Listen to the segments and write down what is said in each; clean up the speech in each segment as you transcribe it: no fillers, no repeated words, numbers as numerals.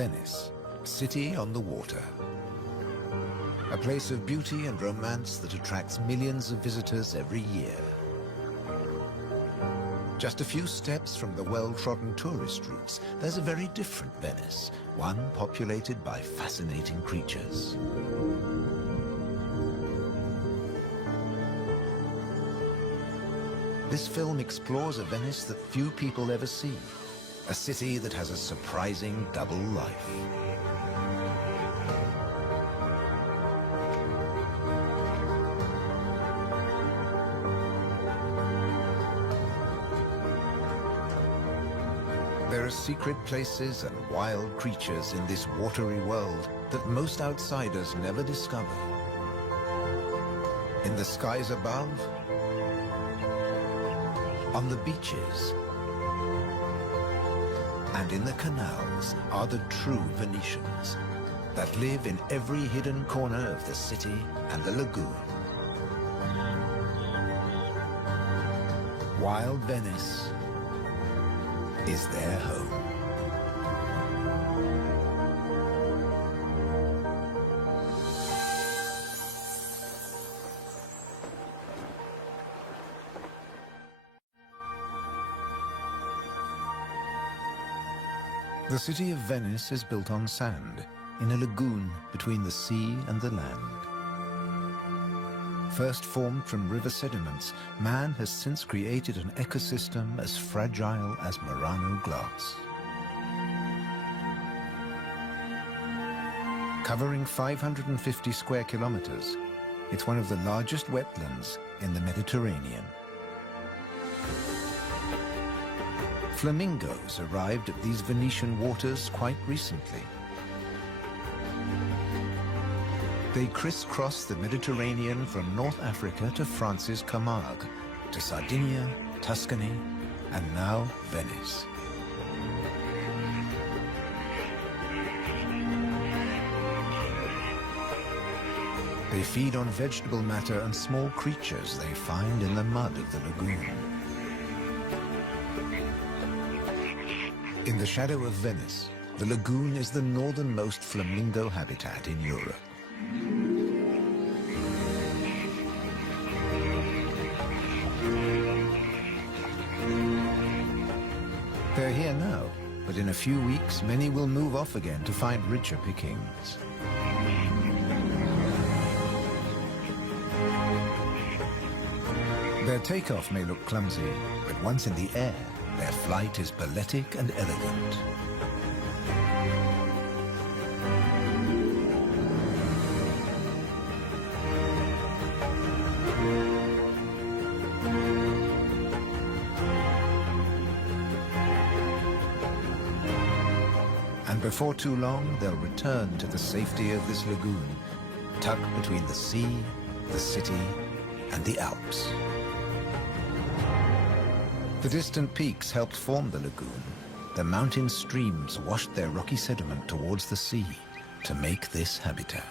Venice, city on the water. A place of beauty and romance that attracts millions of visitors every year. Just a few steps from the well-trodden tourist routes, there's a very different Venice, one populated by fascinating creatures. This film explores a Venice that few people ever see, a city that has a surprising double life. There are secret places and wild creatures in this watery world that most outsiders never discover. In the skies above, on the beaches, and in the canals are the true Venetians that live in every hidden corner of the city and the lagoon. Wild Venice is their home. The city of Venice is built on sand, in a lagoon between the sea and the land. First formed from river sediments, man has since created an ecosystem as fragile as Murano glass. Covering 550 square kilometers, it's one of the largest wetlands in the Mediterranean. Flamingos arrived at these Venetian waters quite recently. They crisscross the Mediterranean from North Africa to France's Camargue, to Sardinia, Tuscany, and now Venice. They feed on vegetable matter and small creatures they find in the mud of the lagoon. In the shadow of Venice, the lagoon is the northernmost flamingo habitat in Europe. They're here now, but in a few weeks, many will move off again to find richer pickings. Their takeoff may look clumsy, but once in the air, their flight is balletic and elegant. And before too long, they'll return to the safety of this lagoon, tucked between the sea, the city, and the Alps. The distant peaks helped form the lagoon. The mountain streams washed their rocky sediment towards the sea to make this habitat.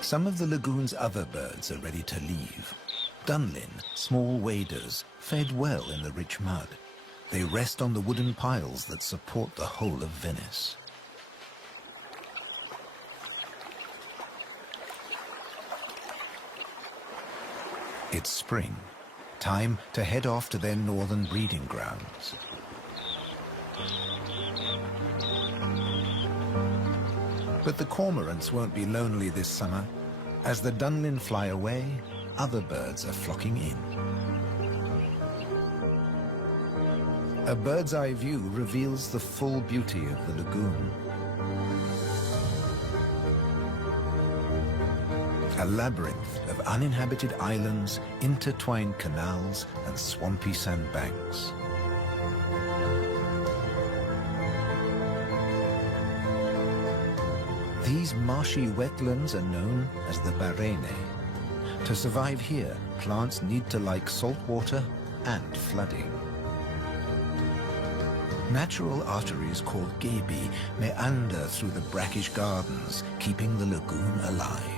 Some of the lagoon's other birds are ready to leave. Dunlin, small waders, fed well in the rich mud. They rest on the wooden piles that support the whole of Venice. It's spring, time to head off to their northern breeding grounds. But the cormorants won't be lonely this summer. As the dunlin fly away, other birds are flocking in. A bird's eye view reveals the full beauty of the lagoon. A labyrinth of uninhabited islands, intertwined canals, and swampy sandbanks. These marshy wetlands are known as the Barene. To survive here, plants need to like salt water and flooding. Natural arteries called gabi meander through the brackish gardens, keeping the lagoon alive.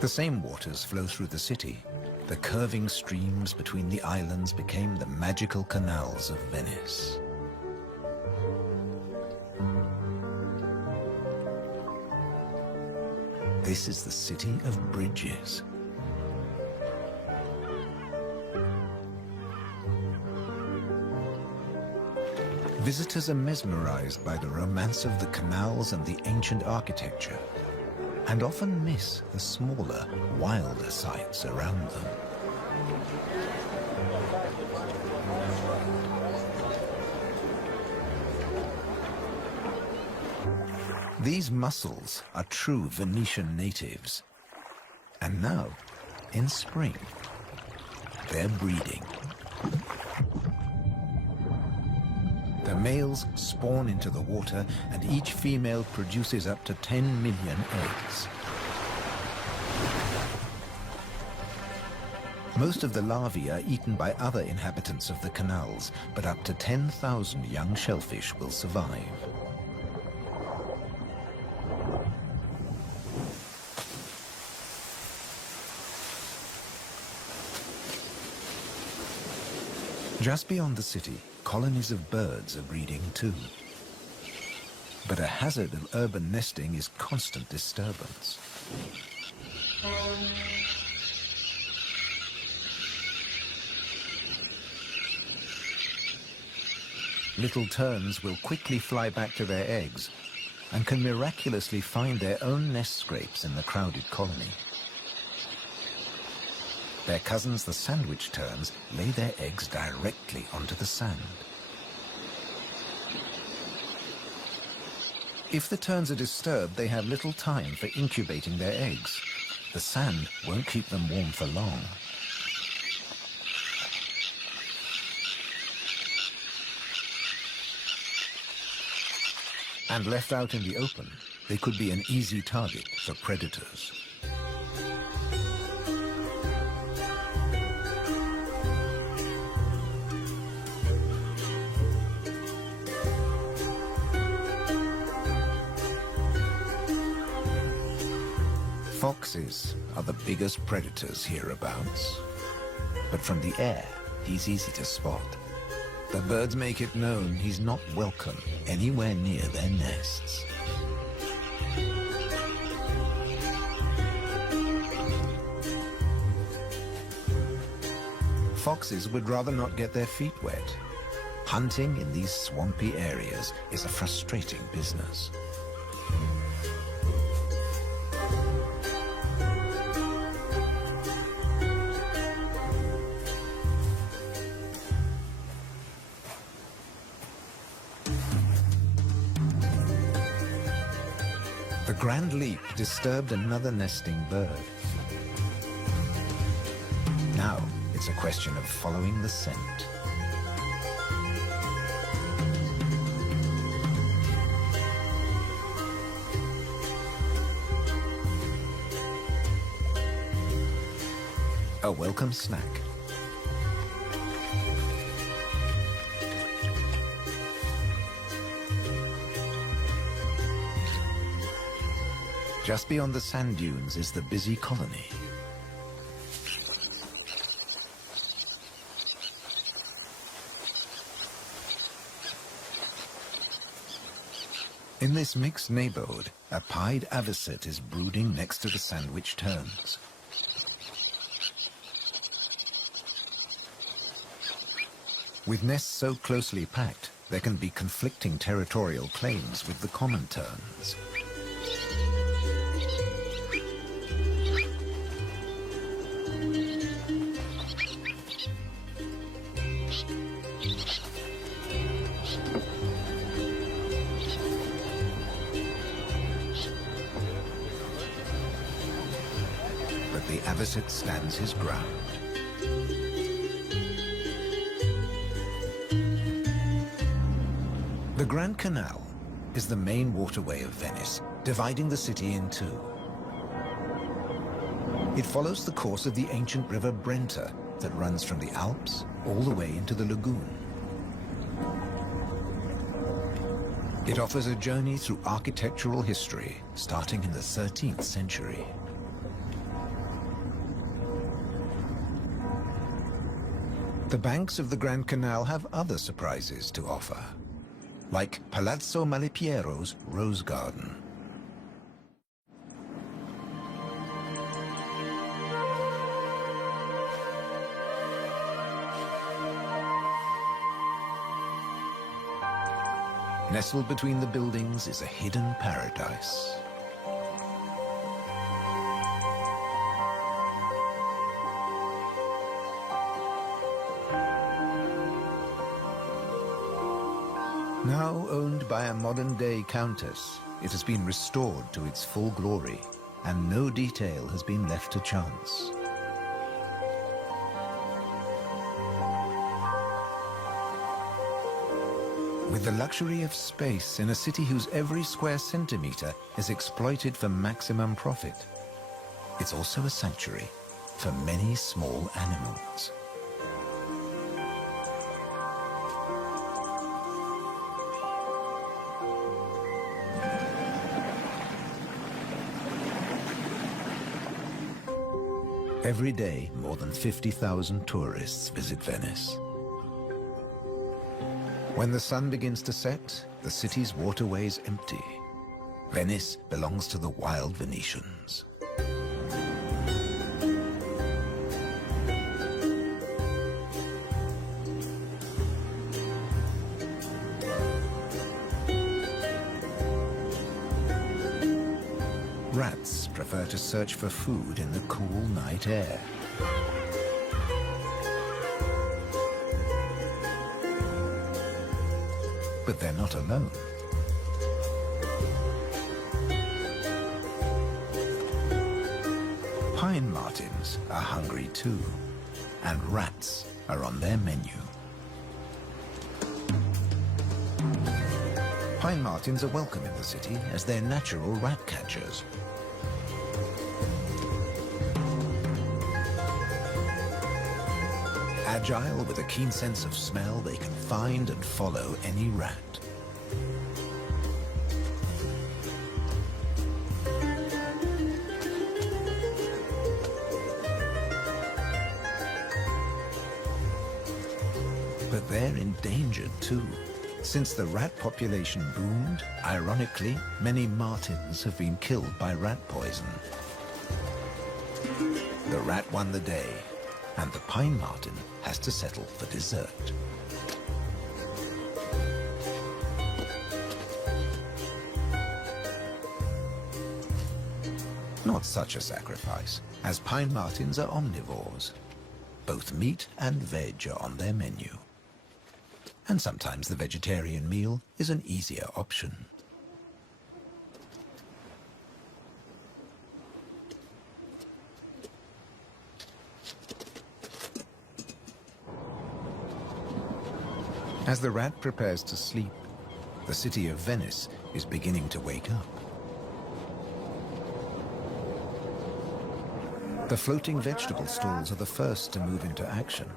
The same waters flow through the city. The curving streams between the islands became the magical canals of Venice. This is the city of bridges. Visitors are mesmerized by the romance of the canals and the ancient architecture, and often miss the smaller, wilder sights around them. These mussels are true Venetian natives. And now, in spring, they're breeding. The males spawn into the water, and each female produces up to 10 million eggs. Most of the larvae are eaten by other inhabitants of the canals, but up to 10,000 young shellfish will survive. Just beyond the city, colonies of birds are breeding too. But a hazard of urban nesting is constant disturbance. Little terns will quickly fly back to their eggs and can miraculously find their own nest scrapes in the crowded colony. Their cousins, the sandwich terns, lay their eggs directly onto the sand. If the terns are disturbed, they have little time for incubating their eggs. The sand won't keep them warm for long. And left out in the open, they could be an easy target for predators. Foxes are the biggest predators hereabouts. But from the air, he's easy to spot. The birds make it known he's not welcome anywhere near their nests. Foxes would rather not get their feet wet. Hunting in these swampy areas is a frustrating business. The grand leap disturbed another nesting bird. Now it's a question of following the scent. A welcome snack. Just beyond the sand dunes is the busy colony. In this mixed neighborhood, a pied avocet is brooding next to the sandwich terns. With nests so closely packed, there can be conflicting territorial claims with the common terns. But the avocet stands his ground. The Grand Canal is the main waterway of Venice, dividing the city in two. It follows the course of the ancient river Brenta that runs from the Alps all the way into the lagoon. It offers a journey through architectural history starting in the 13th century. The banks of the Grand Canal have other surprises to offer, like Palazzo Malipiero's Rose Garden. Nestled between the buildings is a hidden paradise. Now owned by a modern-day countess, it has been restored to its full glory, and no detail has been left to chance. With the luxury of space in a city whose every square centimeter is exploited for maximum profit, it's also a sanctuary for many small animals. Every day, more than 50,000 tourists visit Venice. When the sun begins to set, the city's waterways empty. Venice belongs to the wild Venetians. Rats prefer to search for food in the cool night air. But they're not alone. Pine martins are hungry too, and rats are on their menu. Pine martins are welcome in the city as they're natural rat catchers. Agile with a keen sense of smell, they can find and follow any rat. But they're endangered too. Since the rat population boomed, ironically, many martins have been killed by rat poison. The rat won the day, and the pine marten has to settle for dessert. Not such a sacrifice, as pine martens are omnivores. Both meat and veg are on their menu. And sometimes the vegetarian meal is an easier option. As the rat prepares to sleep, the city of Venice is beginning to wake up. The floating vegetable stalls are the first to move into action.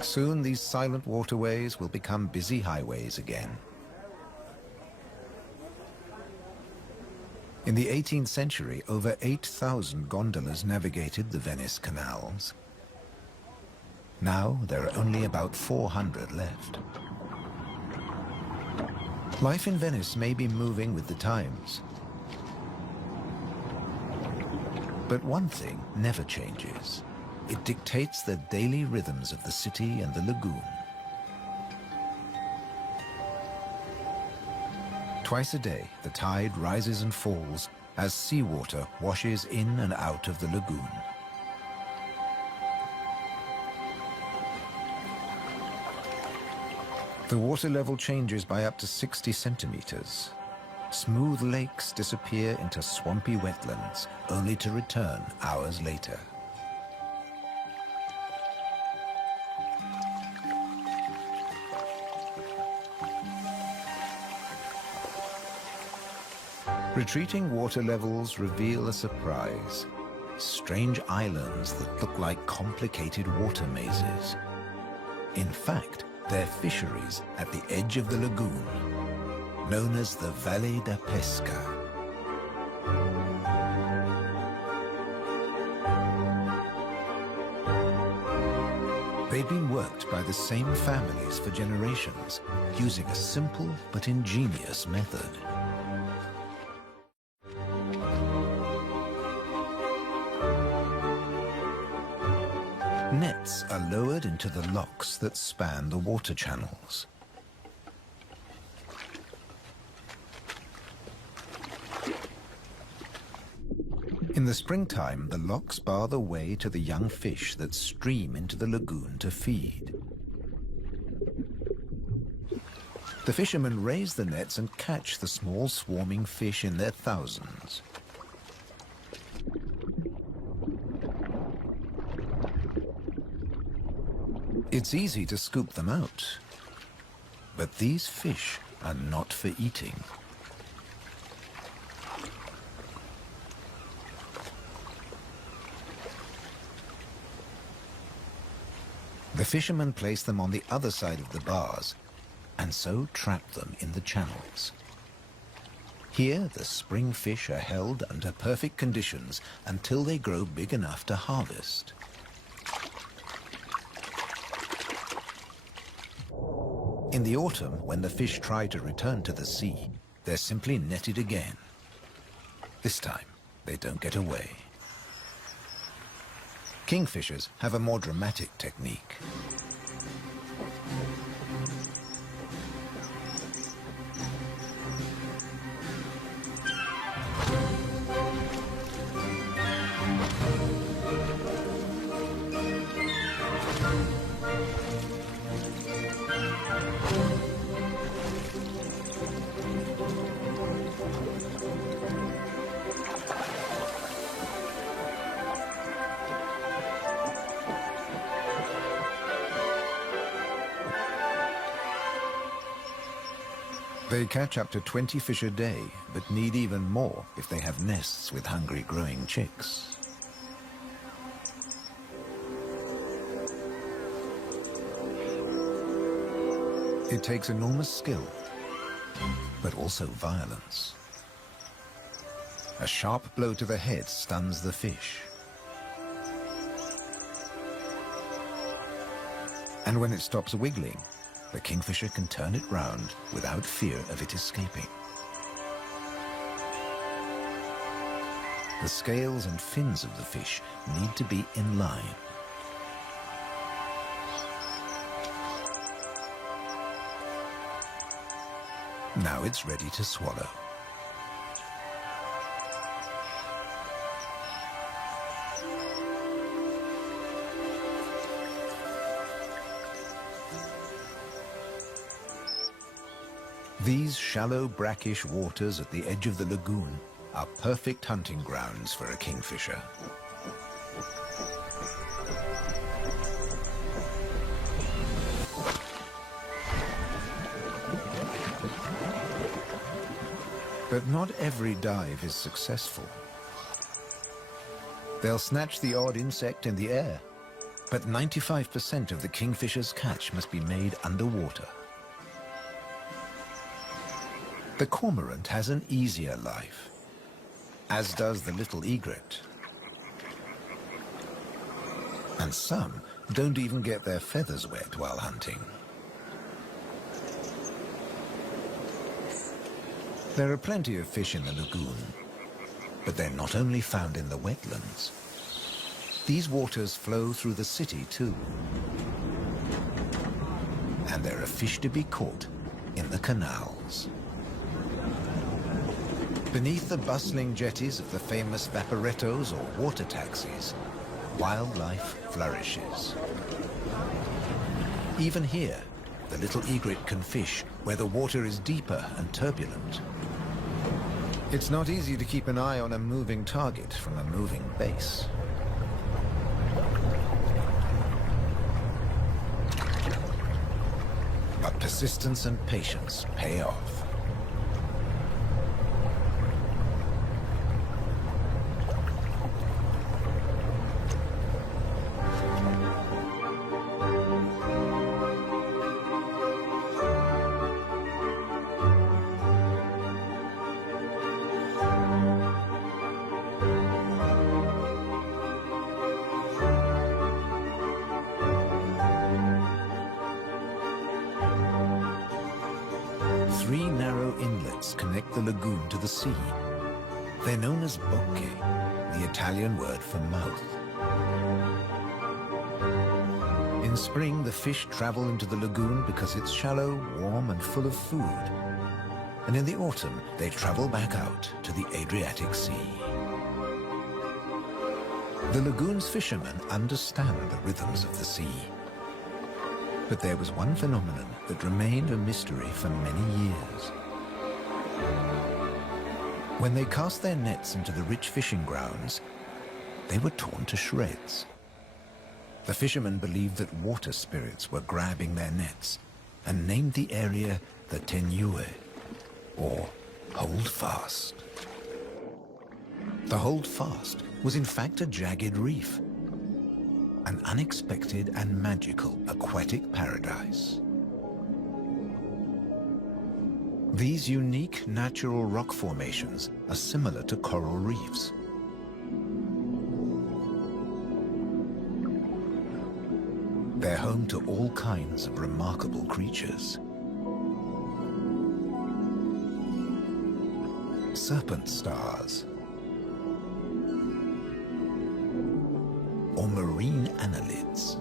Soon these silent waterways will become busy highways again. In the 18th century, over 8,000 gondolas navigated the Venice canals. Now there are only about 400 left. Life in Venice may be moving with the times. But one thing never changes. It dictates the daily rhythms of the city and the lagoon. Twice a day, the tide rises and falls as seawater washes in and out of the lagoon. The water level changes by up to 60 centimeters. Smooth lakes disappear into swampy wetlands, only to return hours later. Retreating water levels reveal a surprise. Strange islands that look like complicated water mazes. In fact, they're fisheries at the edge of the lagoon. known as the Valle da Pesca. They've been worked by the same families for generations, using a simple but ingenious method. Nets are lowered into the locks that span the water channels. In the springtime, the locks bar the way to the young fish that stream into the lagoon to feed. The fishermen raise the nets and catch the small swarming fish in their thousands. It's easy to scoop them out, but these fish are not for eating. The fishermen place them on the other side of the bars and so trap them in the channels. Here, the spring fish are held under perfect conditions until they grow big enough to harvest. In the autumn, when the fish try to return to the sea, they're simply netted again. This time, they don't get away. Kingfishers have a more dramatic technique. They catch up to 20 fish a day, but need even more if they have nests with hungry growing chicks. It takes enormous skill, but also violence. A sharp blow to the head stuns the fish. And when it stops wiggling, the kingfisher can turn it round without fear of it escaping. The scales and fins of the fish need to be in line. Now it's ready to swallow. These shallow, brackish waters at the edge of the lagoon are perfect hunting grounds for a kingfisher. But not every dive is successful. They'll snatch the odd insect in the air, but 95% of the kingfisher's catch must be made underwater. The cormorant has an easier life, as does the little egret. And some don't even get their feathers wet while hunting. There are plenty of fish in the lagoon, but they're not only found in the wetlands. These waters flow through the city too. And there are fish to be caught in the canals. Beneath the bustling jetties of the famous vaporettos or water taxis, wildlife flourishes. Even here, the little egret can fish where the water is deeper and turbulent. It's not easy to keep an eye on a moving target from a moving base. But persistence and patience pay off. lagoon to the sea. They're known as bocche, the Italian word for mouth. In spring, the fish travel into the lagoon because it's shallow, warm, and full of food. And in the autumn, they travel back out to the Adriatic Sea. The lagoon's fishermen understand the rhythms of the sea. But there was one phenomenon that remained a mystery for many years. When they cast their nets into the rich fishing grounds, they were torn to shreds. The fishermen believed that water spirits were grabbing their nets and named the area the Tenue, or Hold Fast. The Hold Fast was in fact a jagged reef, an unexpected and magical aquatic paradise. These unique natural rock formations are similar to coral reefs. They're home to all kinds of remarkable creatures. Serpent stars, or marine annelids.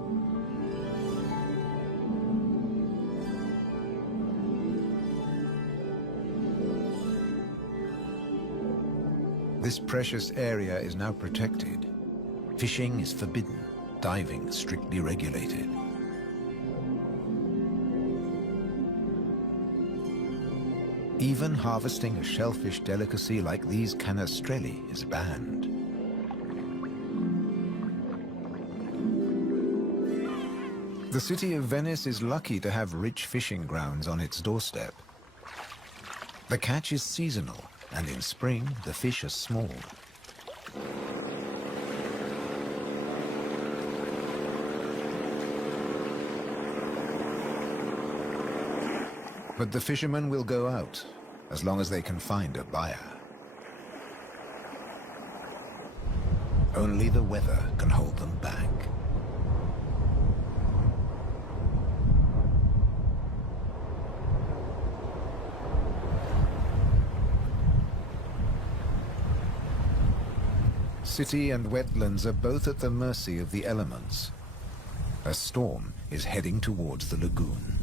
This precious area is now protected. Fishing is forbidden, diving strictly regulated. Even harvesting a shellfish delicacy like these canestrelli is banned. The city of Venice is lucky to have rich fishing grounds on its doorstep. The catch is seasonal, and in spring the fish are small. But the fishermen will go out, as long as they can find a buyer. Only the weather can hold them back. City and wetlands are both at the mercy of the elements. A storm is heading towards the lagoon.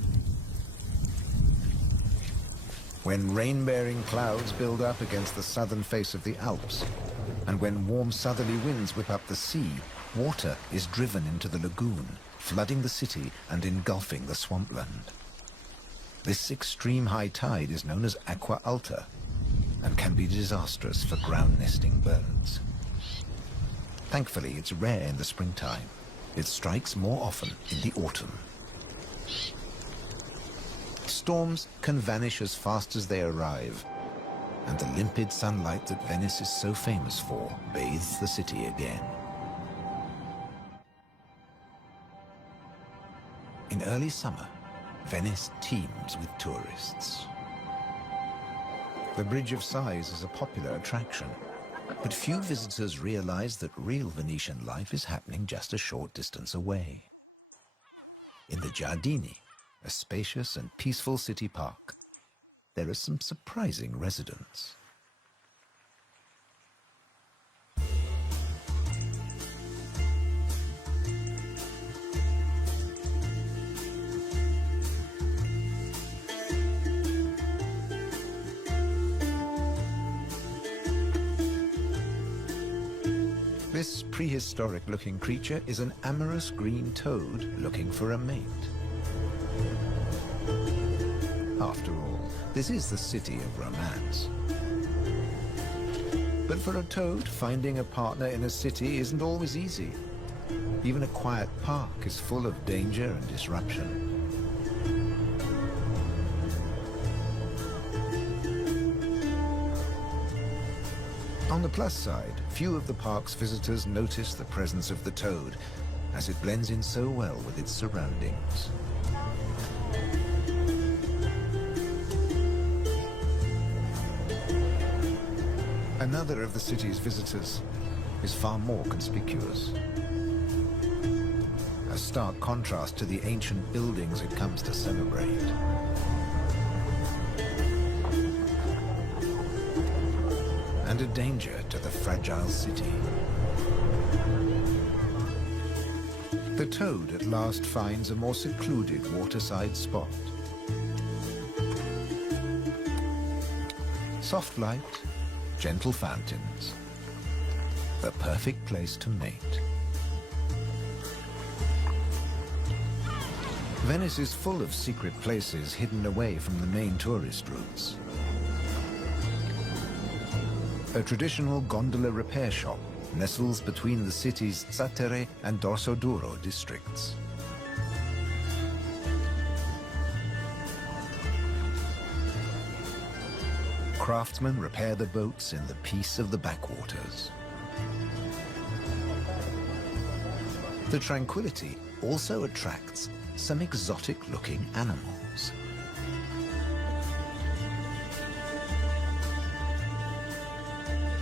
When rain-bearing clouds build up against the southern face of the Alps, and when warm southerly winds whip up the sea, water is driven into the lagoon, flooding the city and engulfing the swampland. This extreme high tide is known as aqua alta, and can be disastrous for ground-nesting birds. Thankfully, it's rare in the springtime. It strikes more often in the autumn. Storms can vanish as fast as they arrive, and the limpid sunlight that Venice is so famous for bathes the city again. In early summer, Venice teems with tourists. The Bridge of Sighs is a popular attraction, but few visitors realize that real Venetian life is happening just a short distance away. In the Giardini, a spacious and peaceful city park, there are some surprising residents. This prehistoric-looking creature is an amorous green toad looking for a mate. After all, this is the city of romance. But for a toad, finding a partner in a city isn't always easy. Even a quiet park is full of danger and disruption. On the plus side, few of the park's visitors notice the presence of the toad, as it blends in so well with its surroundings. Another of the city's visitors is far more conspicuous. A stark contrast to the ancient buildings it comes to celebrate. and a danger to the fragile city. The toad at last finds a more secluded waterside spot. Soft light, gentle fountains, the perfect place to mate. Venice is full of secret places hidden away from the main tourist routes. A traditional gondola repair shop nestles between the city's Zattere and Dorsoduro districts. Craftsmen repair the boats in the peace of the backwaters. The tranquility also attracts some exotic-looking animals.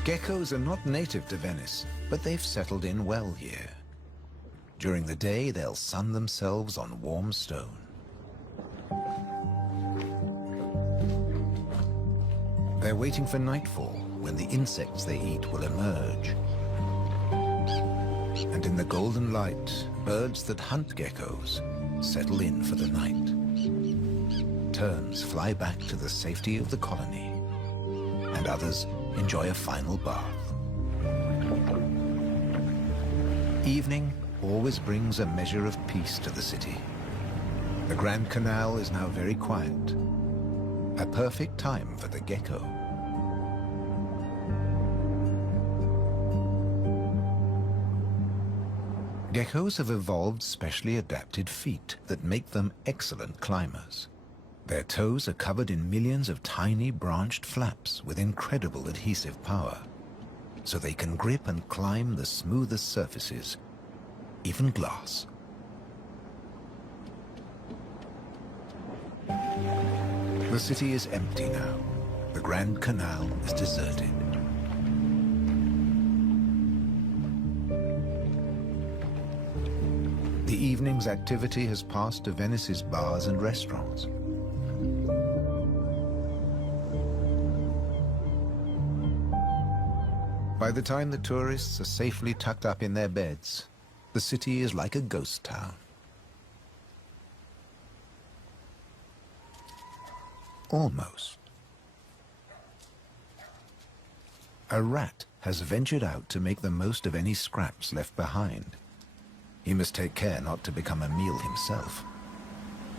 Geckos are not native to Venice, but they've settled in well here. During the day, they'll sun themselves on warm stone. They're waiting for nightfall, when the insects they eat will emerge. And in the golden light, birds that hunt geckos settle in for the night. Terns fly back to the safety of the colony, and others enjoy a final bath. Evening always brings a measure of peace to the city. The Grand Canal is now very quiet, a perfect time for the gecko. Geckos have evolved specially adapted feet that make them excellent climbers. Their toes are covered in millions of tiny branched flaps with incredible adhesive power, so they can grip and climb the smoothest surfaces, even glass. The city is empty now. The Grand Canal is deserted. The evening's activity has passed to Venice's bars and restaurants. By the time the tourists are safely tucked up in their beds, the city is like a ghost town. Almost. A rat has ventured out to make the most of any scraps left behind. He must take care not to become a meal himself.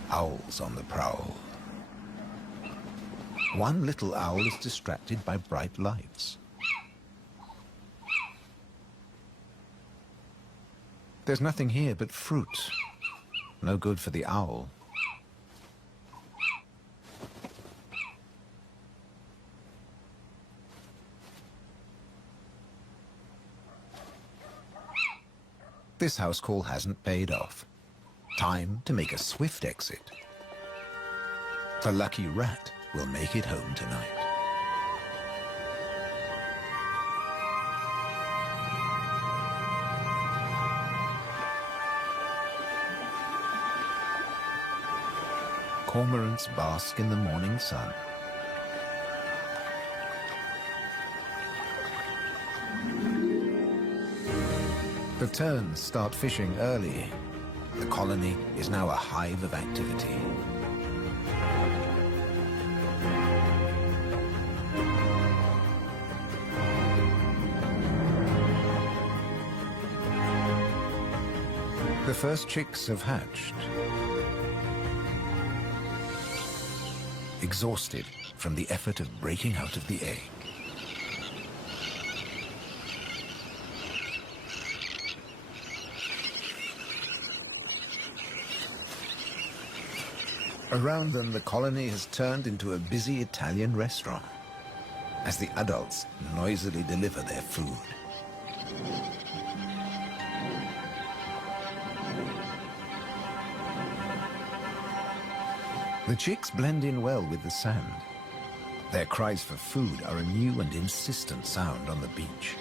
Owls on the prowl. One little owl is distracted by bright lights. There's nothing here but fruit. No good for the owl. This house call hasn't paid off. Time to make a swift exit. The lucky rat will make it home tonight. Cormorants bask in the morning sun. The terns start fishing early. The colony is now a hive of activity. The first chicks have hatched. Exhausted from the effort of breaking out of the egg. Around them, the colony has turned into a busy Italian restaurant as the adults noisily deliver their food. The chicks blend in well with the sand. Their cries for food are a new and insistent sound on the beach.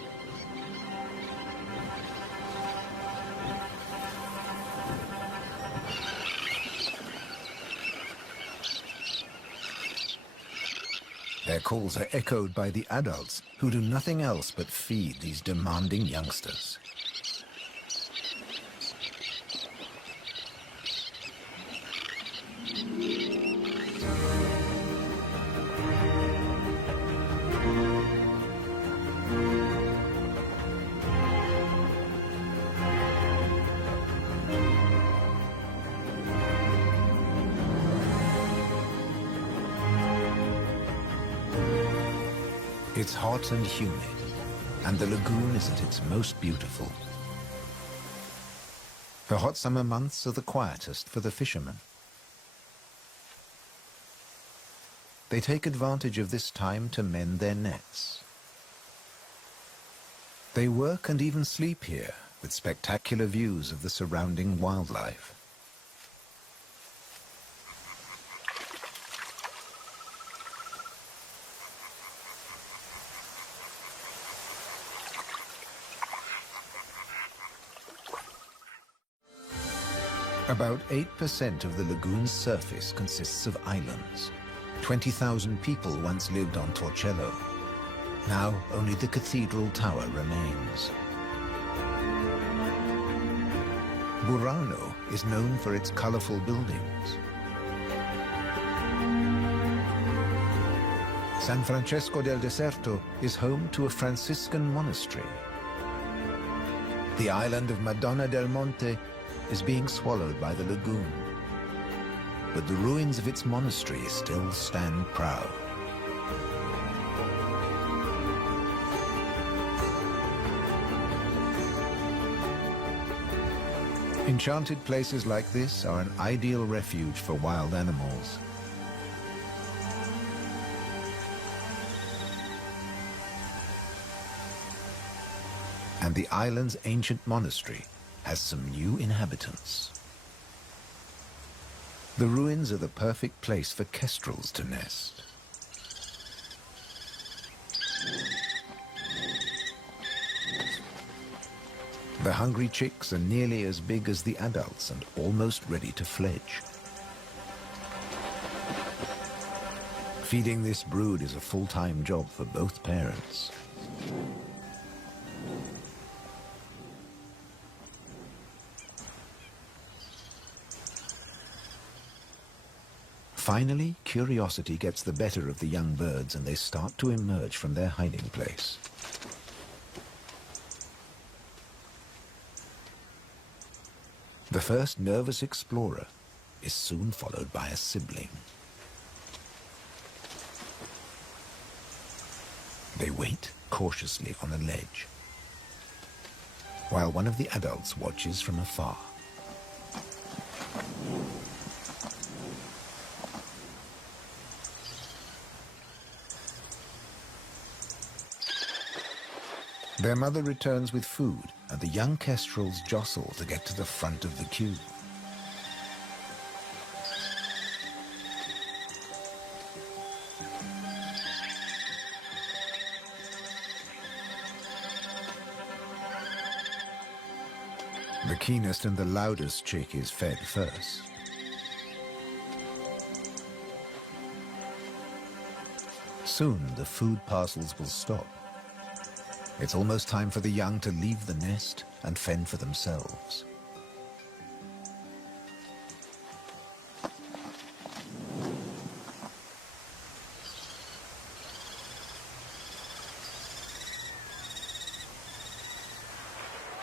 Their Their calls are echoed by the adults, who do nothing else but feed these demanding youngsters. It's hot and humid, and the lagoon is at its most beautiful. The hot summer months are the quietest for the fishermen. They take advantage of this time to mend their nets. They work and even sleep here, with spectacular views of the surrounding wildlife. About 8% of the lagoon's surface consists of islands. 20,000 people once lived on Torcello. Now only the cathedral tower remains. Burano is known for its colorful buildings. San Francesco del Deserto is home to a Franciscan monastery. The island of Madonna del Monte is being swallowed by the lagoon, but the ruins of its monastery still stand proud. Enchanted places like this are an ideal refuge for wild animals. And the island's ancient monastery has some new inhabitants. The ruins are the perfect place for kestrels to nest. The hungry chicks are nearly as big as the adults and almost ready to fledge. Feeding this brood is a full-time job for both parents. Finally, curiosity gets the better of the young birds and they start to emerge from their hiding place. The first nervous explorer is soon followed by a sibling. They wait cautiously on a ledge, while one of the adults watches from afar. Their mother returns with food, and the young kestrels jostle to get to the front of the queue. The keenest and the loudest chick is fed first. Soon the food parcels will stop. It's almost time for the young to leave the nest and fend for themselves.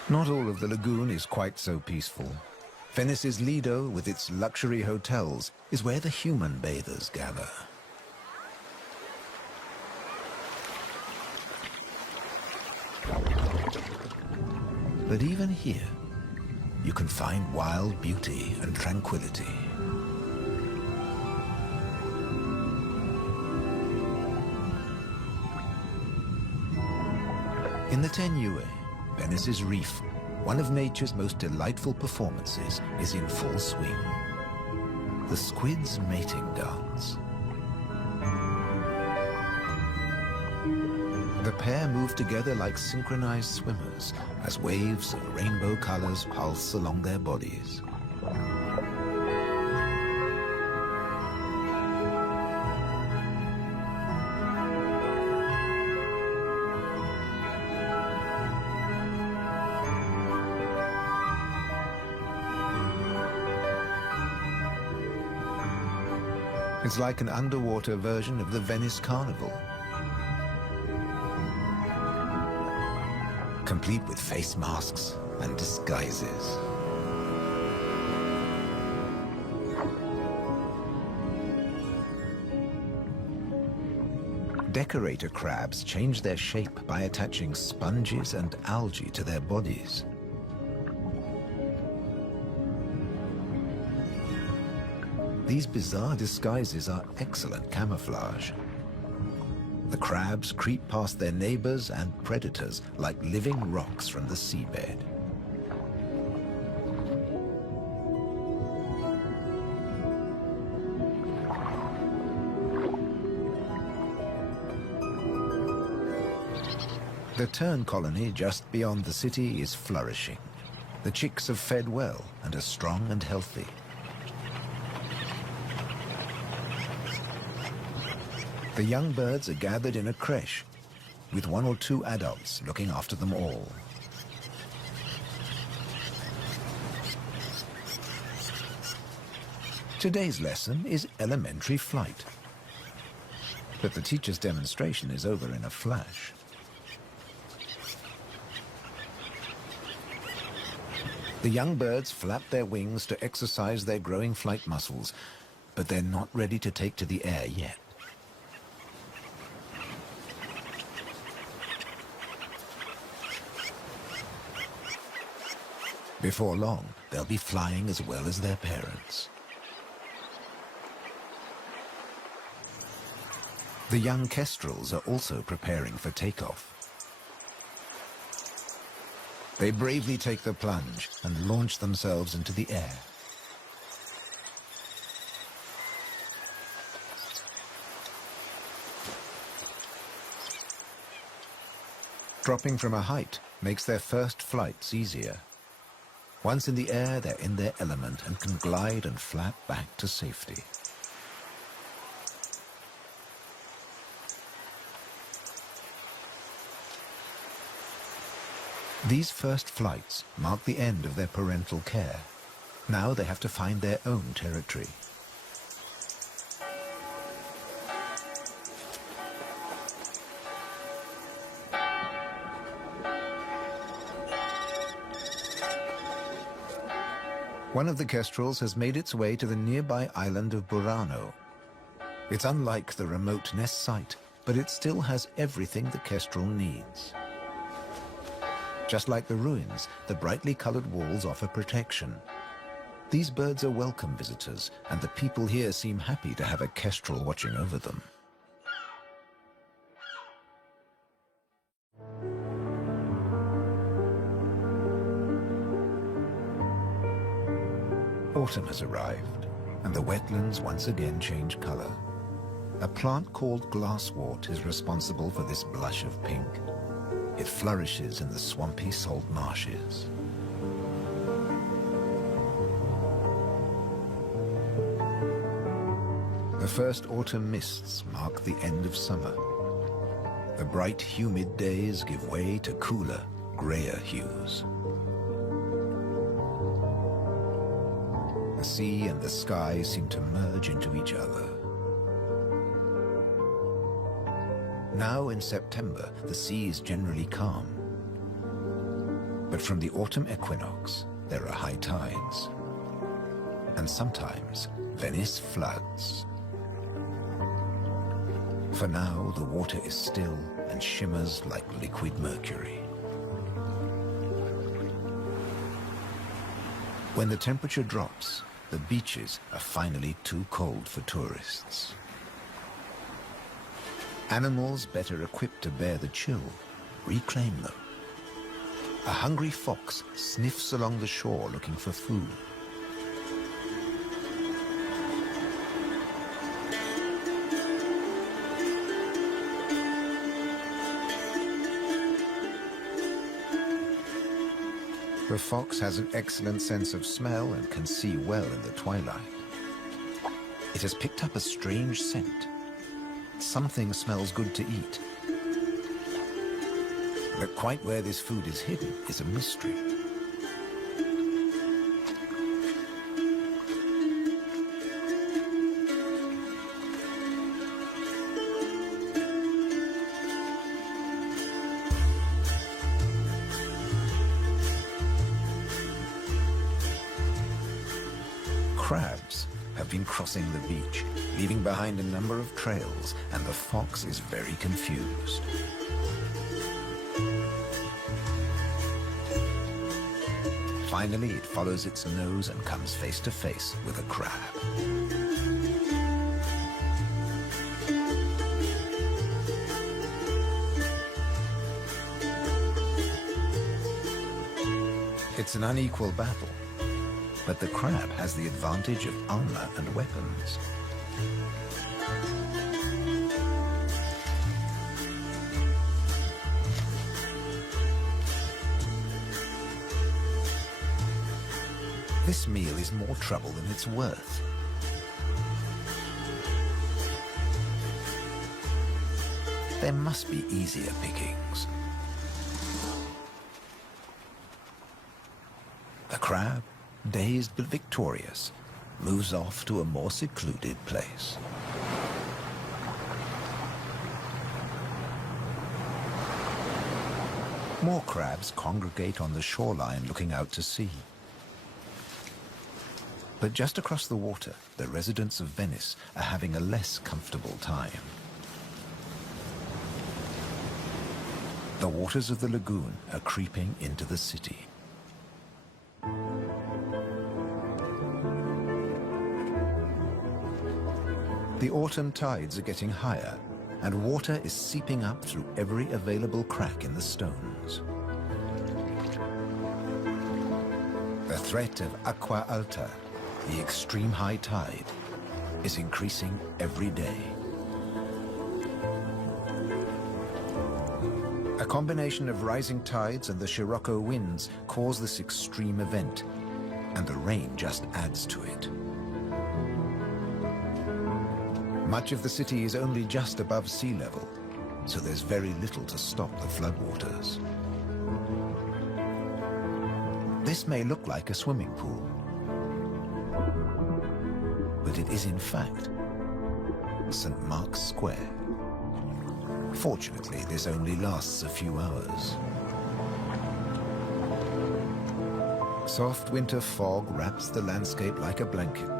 Not all of the lagoon is quite so peaceful. Venice's Lido, with its luxury hotels, is where the human bathers gather. But even here, you can find wild beauty and tranquility. In the Tenue, Venice's reef, one of nature's most delightful performances is in full swing. The squid's mating dance. The pair move together like synchronized swimmers as waves of rainbow colors pulse along their bodies. It's like an underwater version of the Venice Carnival, complete with face masks and disguises. Decorator crabs change their shape by attaching sponges and algae to their bodies. These bizarre disguises are excellent camouflage. The crabs creep past their neighbors and predators like living rocks from the seabed. The tern colony just beyond the city is flourishing. The chicks have fed well and are strong and healthy. The young birds are gathered in a creche, with 1 or 2 adults looking after them all. Today's lesson is elementary flight, but the teacher's demonstration is over in a flash. The young birds flap their wings to exercise their growing flight muscles, but they're not ready to take to the air yet. Before long, they'll be flying as well as their parents. The young kestrels are also preparing for takeoff. They bravely take the plunge and launch themselves into the air. Dropping from a height makes their first flights easier. Once in the air, they're in their element and can glide and flap back to safety. These first flights mark the end of their parental care. Now they have to find their own territory. One of the kestrels has made its way to the nearby island of Burano. It's unlike the remote nest site, but it still has everything the kestrel needs. Just like the ruins, the brightly colored walls offer protection. These birds are welcome visitors, and the people here seem happy to have a kestrel watching over them. Autumn has arrived, and the wetlands once again change color. A plant called glasswort is responsible for this blush of pink. It flourishes in the swampy salt marshes. The first autumn mists mark the end of summer. The bright, humid days give way to cooler, grayer hues. The sea and the sky seem to merge into each other. Now in September, the sea is generally calm. But from the autumn equinox, there are high tides. And sometimes, Venice floods. For now, the water is still and shimmers like liquid mercury. When the temperature drops, the beaches are finally too cold for tourists. Animals better equipped to bear the chill reclaim them. A hungry fox sniffs along the shore looking for food. The fox has an excellent sense of smell and can see well in the twilight. It has picked up a strange scent. Something smells good to eat. But quite where this food is hidden is a mystery. Crabs have been crossing the beach, leaving behind a number of trails, and the fox is very confused. Finally, it follows its nose and comes face to face with a crab. It's an unequal battle, but the crab has the advantage of armor and weapons. This meal is more trouble than it's worth. There must be easier pickings. The crab, dazed but victorious, moves off to a more secluded place. More crabs congregate on the shoreline looking out to sea. But just across the water, the residents of Venice are having a less comfortable time. The waters of the lagoon are creeping into the city. The autumn tides are getting higher, and water is seeping up through every available crack in the stones. The threat of acqua alta, the extreme high tide, is increasing every day. A combination of rising tides and the Scirocco winds cause this extreme event, and the rain just adds to it. Much of the city is only just above sea level, so there's very little to stop the floodwaters. This may look like a swimming pool, but it is in fact St. Mark's Square. Fortunately, this only lasts a few hours. Soft winter fog wraps the landscape like a blanket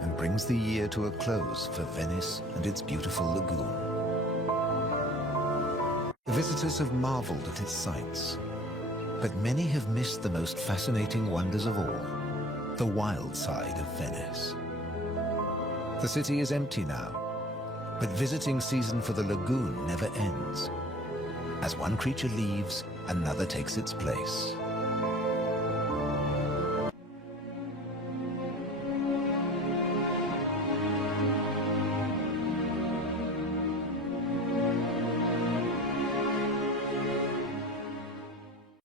and brings the year to a close for Venice and its beautiful lagoon. Visitors have marveled at its sights, but many have missed the most fascinating wonders of all, the wild side of Venice. The city is empty now, but visiting season for the lagoon never ends. As one creature leaves, another takes its place.